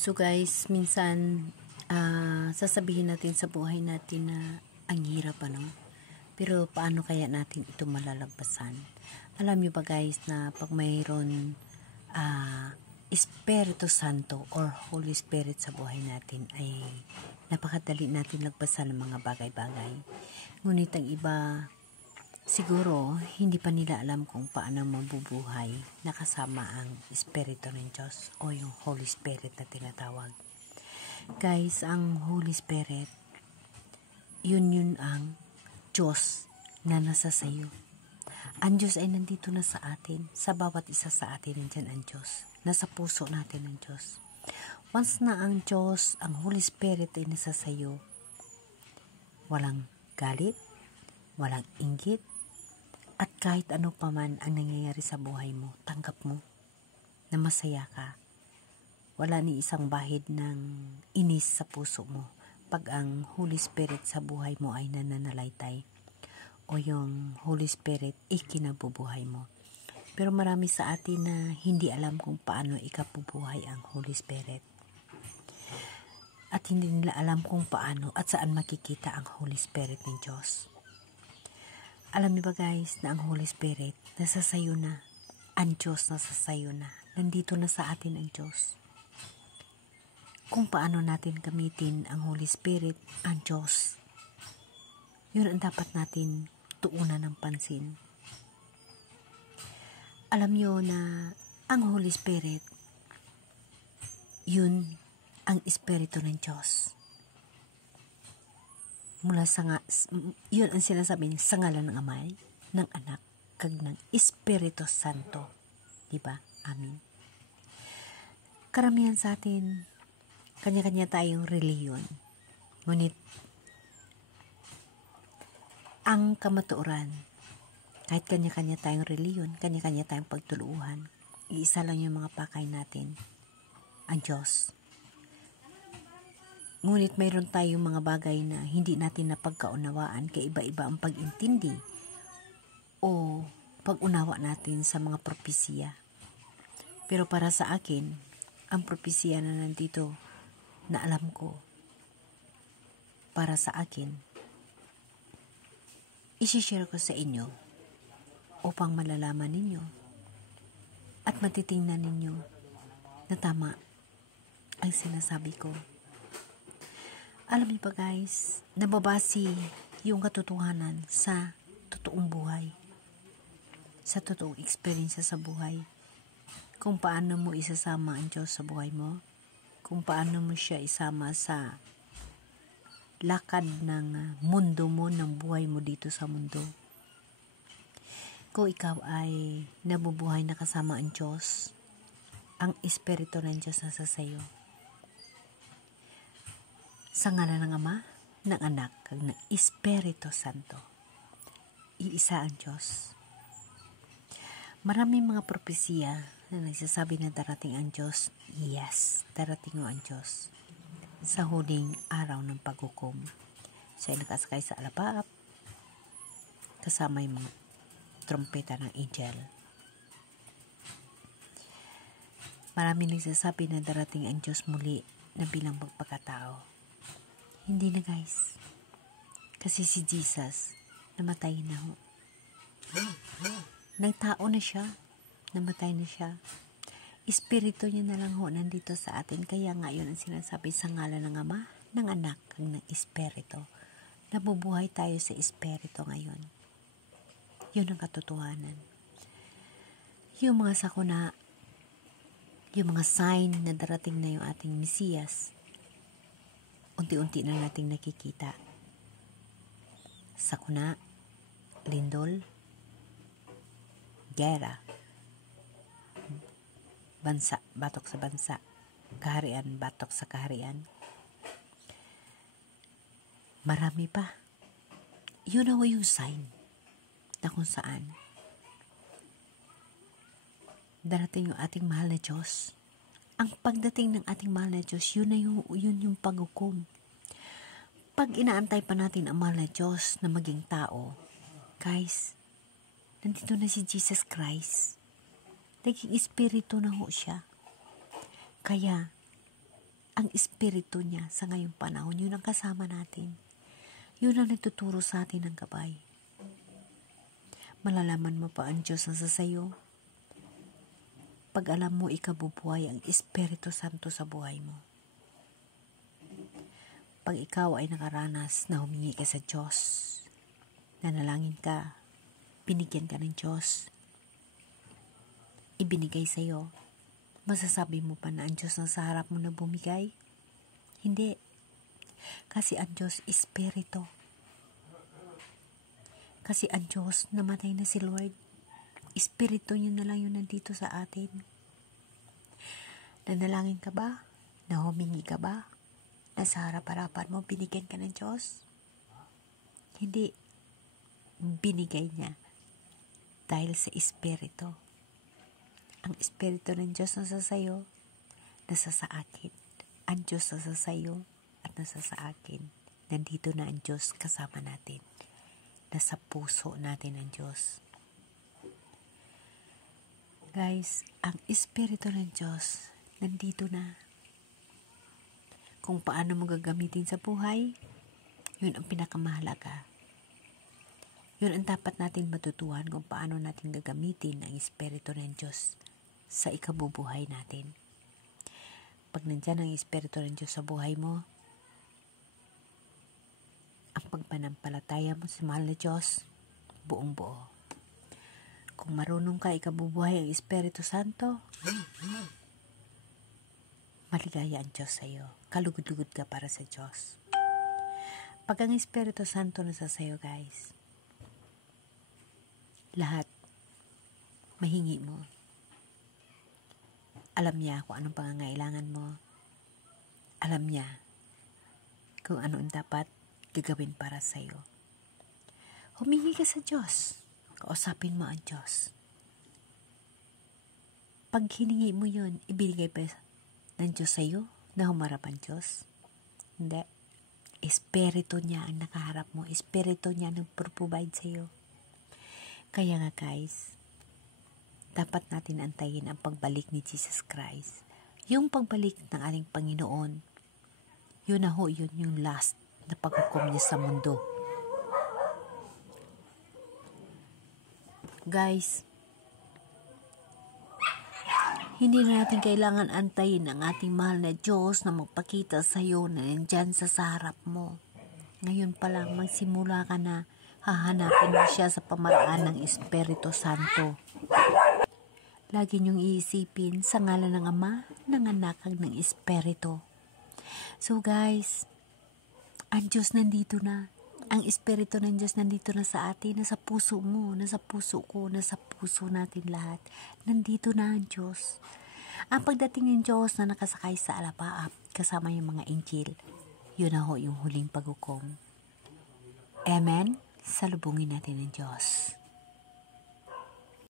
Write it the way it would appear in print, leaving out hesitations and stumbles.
So guys, minsan sasabihin natin sa buhay natin na ang hirap pero paano kaya natin ito malalagpasan? Alam niyo ba guys na pag mayroon Espiritu Santo or Holy Spirit sa buhay natin ay napakadali natin lagpasan ng mga bagay-bagay. Ngunit ang iba siguro hindi pa nila alam kung paano mabubuhay na kasama ang Espiritu ng Diyos o yung Holy Spirit na tinatawag. Guys, ang Holy Spirit, yun ang Diyos na nasa sayo. Ang Diyos ay nandito na sa atin. Sa bawat isa sa atin nandyan ang Diyos. Nasa puso natin ang Diyos. Once na ang Diyos, ang Holy Spirit ay nasa sayo, walang galit, walang inggit, at kahit ano pa man ang nangyayari sa buhay mo, tanggap mo na masaya ka. Wala ni isang bahid ng inis sa puso mo pag ang Holy Spirit sa buhay mo ay nananalaytay o yung Holy Spirit ikinabubuhay mo. Pero marami sa atin na hindi alam kung paano ikabubuhay ang Holy Spirit. At hindi nila alam kung paano at saan makikita ang Holy Spirit ng Diyos. Alam niyo ba guys na ang Holy Spirit nasa sayo na. Ang Diyos nasa sayo na. Nandito na sa atin ang Diyos. Kung paano natin gamitin ang Holy Spirit, ang Diyos, yun ang dapat natin tuunan ng pansin. Alam niyo na ang Holy Spirit, yun ang Espiritu ng Diyos. Yun ang sinasabi niya sa ngalan ng Ama, ng Anak, kag ng Espiritu Santo. Diba? Amen. Karamihan sa atin, kanya-kanya tayong reliyon. Ngunit, ang kamatuoran, kahit kanya-kanya tayong reliyon, kanya-kanya tayong pagtuluhan, iisa lang yung mga pakay natin, ang Diyos. Ngunit mayroon tayong mga bagay na hindi natin napagkaunawaan, kaya iba-iba ang pag-intindi o pag-unawa natin sa mga propesiya. Pero para sa akin, ang propesiya na nandito na alam ko, para sa akin, isi-share ko sa inyo upang malalaman ninyo at matitingnan ninyo na tama ang sinasabi ko. Alam niyo ba guys, nababasi yung katotohanan sa totoong buhay, sa totoong experience sa buhay, kung paano mo isasama ang Diyos sa buhay mo, kung paano mo siya isama sa lakad ng mundo mo, ng buhay mo dito sa mundo. Kung ikaw ay nabubuhay na kasama ang Diyos, ang Espiritu ng Diyos nasa sayo. Sa ngalan ng Ama, ng Anak, kag ng Espiritu Santo. Iisa ang Diyos. Maraming mga propesiya na nagsasabi na darating ang Diyos. Yes, darating ang Diyos sa huling araw ng paghukom. Siya ay nakasakay sa alapaap kasama yung mga trompeta ng angel. Maraming nagsasabi na darating ang Diyos muli na bilang magpakatao. Hindi na guys, kasi si Jesus namatay na ho. Nagtao na siya, namatay na siya. Espiritu niya na lang ho nandito sa atin. Kaya nga yun ang sinasabi sa ngalan ng Ama, ng Anak, ng Espiritu. Nabubuhay tayo sa Espiritu ngayon. Yun ang katotohanan. Yung mga sakuna, yung mga sign na darating na yung ating Mesiyas, unti-unti na nating nakikita. Sakuna, lindol, gera, bansa, batok sa bansa, kaharian, batok sa kaharian. Marami pa. Yun na yung sign na kung saan darating yung ating mahal na Diyos. Ang pagdating ng ating mahal na Diyos, yun yung paghukom. Pag inaantay pa natin ang mahal na Diyos na maging tao, guys, nandito na si Jesus Christ. Naging espiritu na ho siya. Kaya, ang espiritu niya sa ngayong panahon. Yun ang kasama natin. Yun ang nagtuturo sa atin ng gabay. Malalaman mo pa ang Diyos na sa sayo pag alam mo ikabubuhay ang Espiritu Santo sa buhay mo. Pag ikaw ay nakaranas na humingi ka sa Diyos, nanalangin ka, binigyan ka ng Diyos, ibinigay sa iyo, masasabi mo pa na ang Diyos na sa harap mo na bumigay? Hindi. Kasi ang Diyos Espiritu. Kasi ang Diyos, namatay na si Lord. Espiritu niya na lang yun nandito sa atin. Nanalangin ka ba? Na humingi ka ba? Na sa harap-harapan mo, binigyan ka ng Diyos? Hindi. Binigay niya. Dahil sa Espiritu. Ang Espiritu ng Diyos nasa sayo, nasa sa akin. Ang Diyos nasa sayo at nasa sa akin. Nandito na ang Diyos kasama natin. Nasa puso natin ang Diyos. Guys, ang Espiritu ng Diyos nandito na. Kung paano mo gagamitin sa buhay, yun ang pinakamahalaga. Yun ang dapat natin matutuhan kung paano natin gagamitin ang Espiritu ng Diyos sa ikabubuhay natin. Pag nandyan ang Espiritu ng Diyos sa buhay mo, ang pagpanampalataya mo sa mahal na Diyos, buong buo. Kung marunong ka ikabubuhay ang Espiritu Santo, maligaya ang Diyos sa iyo. Kalugod-lugod ka para sa Diyos. Pag ang Espiritu Santo nasa sa iyo, guys, lahat mahingi mo. Alam niya kung anong pangangailangan mo. Alam niya kung ano ang dapat gagawin para sa iyo. Humingi ka sa Diyos. Kausapin mo ang Diyos. Pag hiningi mo yun, ibigay pa ng Diyos sa iyo na humarap ang Diyos? Hindi. Espiritu niya ang nakaharap mo. Espiritu niya ang nagprovide sa iyo. Kaya nga guys, dapat natin antayin ang pagbalik ni Jesus Christ. Yung pagbalik ng ating Panginoon, yun na ho, yun yung last na paghukom niya sa mundo. Guys, hindi na natin kailangan antayin ang ating mahal na Diyos na magpakita sa iyo na nandyan sa harap mo. Ngayon pa lang, magsimula ka na, hahanapin mo siya sa pamaraan ng Espiritu Santo. Lagi niyong iisipin sa ngalan ng Ama, ng Anak, ng Espiritu. So guys, ang Diyos nandito na. Ang Espiritu ng Diyos nandito na sa atin, nasa puso mo, nasa puso ko, nasa puso natin lahat. Nandito na ang Diyos. Ang pagdating ng Diyos na nakasakay sa alapaap, kasama yung mga angel, yun na ho yung huling paghukom. Amen? Salubungin natin ang Diyos.